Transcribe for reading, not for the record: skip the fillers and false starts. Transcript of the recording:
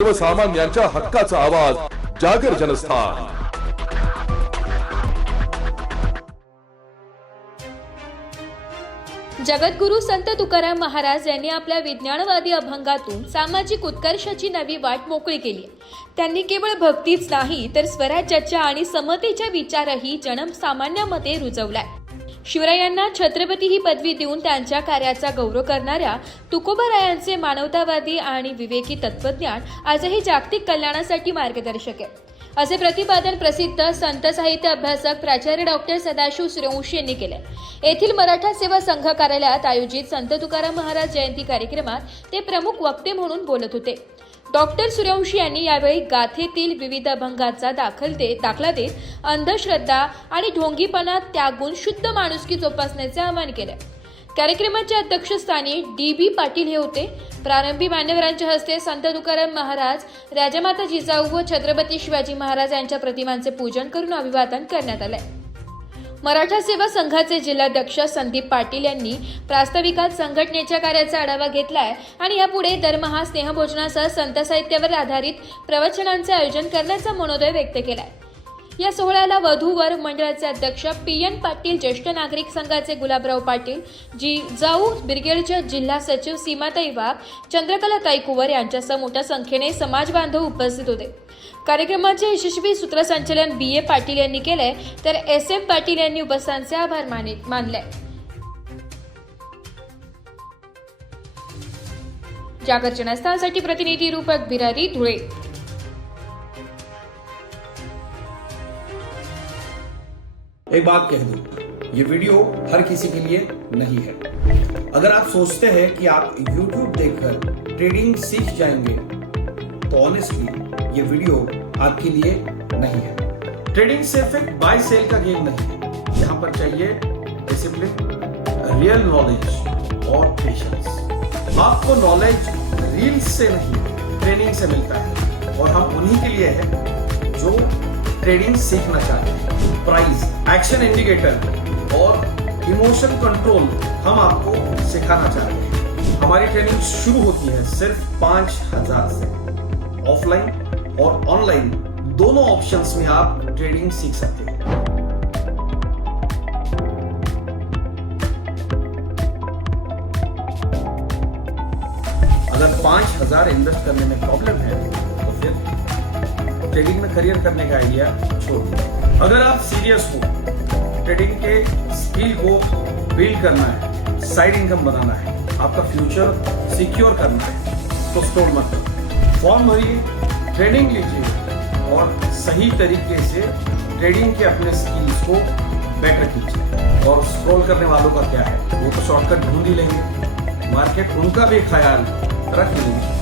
सर्वसामान्यांच्या हक्काचा आवाज जागर जनस्थान। जगद्गुरु संत तुकाराम महाराज यांनी आपल्या विज्ञानवादी अभंगातून सामाजिक उत्कर्षाची नवी वाट मोकळी केली। त्यांनी केवळ भक्तीच नाही तर स्वराज्याच्या आणि समतेच्या विचारही जनसामान्यांमध्ये रुजवलाय। शिवरायांना छत्रपती ही पदवी देऊन त्यांच्या कार्याचा गौरव करणाऱ्या तुकोबारायांचे मानवतावादी आणि विवेकी तत्वज्ञान आजही जागतिक कल्याणासाठी मार्गदर्शक आहे, असे प्रतिपादन प्रसिद्ध संत साहित्य अभ्यासक प्राचार्य डॉक्टर सदाशिव सूर्यवंशी यांनी केले। येथील मराठा सेवा संघ कार्यालयात आयोजित संत तुकाराम महाराज जयंती कार्यक्रमात ते प्रमुख वक्ते म्हणून बोलत होते। डॉक्टर सूर्यवंशी यांनी यावेळी गाथेतील विविध अभंगाचा दाखला देत अंधश्रद्धा आणि ढोंगीपणा त्यागून शुद्ध माणुसकी जोपासण्याचे आवाहन केले। कार्यक्रमाच्या अध्यक्षस्थानी डी.बी. पाटील हे होते। प्रारंभी मान्यवरांच्या हस्ते संत तुकाराम महाराज, राजमाता जिजाऊ व छत्रपती शिवाजी महाराज यांच्या प्रतिमांचे पूजन करून अभिवादन करण्यात आले। मराठा सेवा संघाचे जिल्हाध्यक्ष संदीप पाटील यांनी प्रास्ताविकात संघटनेच्या कार्याचा आढावा घेतलाय आणि यापुढे दरमहा स्नेहभोजनासह संत साहित्यावर आधारित प्रवचनांचे आयोजन करण्याचा मनोदय व्यक्त केलाय। या सोहळ्याला वधूवर मंडळाचे अध्यक्ष पी.एन. पाटील, ज्येष्ठ नागरिक संघाचे गुलाबराव पाटील, जिजाऊ ब्रिगेडच्या जिल्हा सचिव सीमाताई वाघ, चंद्रकलाताई कुवर यांच्यासह मोठ्या संख्येने समाज बांधव उपस्थित होते। कार्यक्रमाचे यशस्वी सूत्रसंचालन बी.ए. पाटील यांनी केले तर एस.एम. पाटील यांनी उपस्थितांचे आभार मानले। जागर जनस्थानसाठी प्रतिनिधी रूपक बिरारी, धुळे। एक बात कह दूं, ये वीडियो हर किसी के लिए नहीं है। अगर आप सोचते हैं कि आप YouTube देखकर ट्रेडिंग सीख जाएंगे, तो ऑनेस्टली ये वीडियो आपके लिए नहीं है। ट्रेडिंग सिर्फ एक बाय सेल का गेम नहीं है। यहाँ पर चाहिए डिसिप्लिन, रियल नॉलेज और पेशेंस। आपको नॉलेज रील्स से नहीं, ट्रेनिंग से मिलता है और हम उन्हीं के लिए हैं जो ट्रेडिंग सीखना चाहते हैं। प्राइस, एक्शन इंडिकेटर और इमोशन कंट्रोल हम आपको सिखाना चाहते हैं। हमारी ट्रेनिंग शुरू होती है सिर्फ 5,000 से। ऑफलाइन और ऑनलाइन दोनों ऑप्शंस में आप ट्रेडिंग सीख सकते हैं। अगर 5,000 इन्वेस्ट करने में प्रॉब्लम है तो फिर ट्रेडिंग में करियर करने का आइडिया छोड़ दीजिए। अगर आप सीरियस हो, ट्रेडिंग के स्किल को बिल्ड करना है, साइड इनकम बनाना है, आपका फ्यूचर सिक्योर करना है, तो स्टॉल मत करो। फॉर्म भरिए, ट्रेनिंग लीजिए और सही तरीके से ट्रेडिंग के अपने स्किल्स को बेटर कीजिए। और स्क्रॉल करने वालों का क्या है, वो तो शॉर्टकट ढूंढ ही लेंगे, मार्केट उनका भी ख्याल रख लेंगे।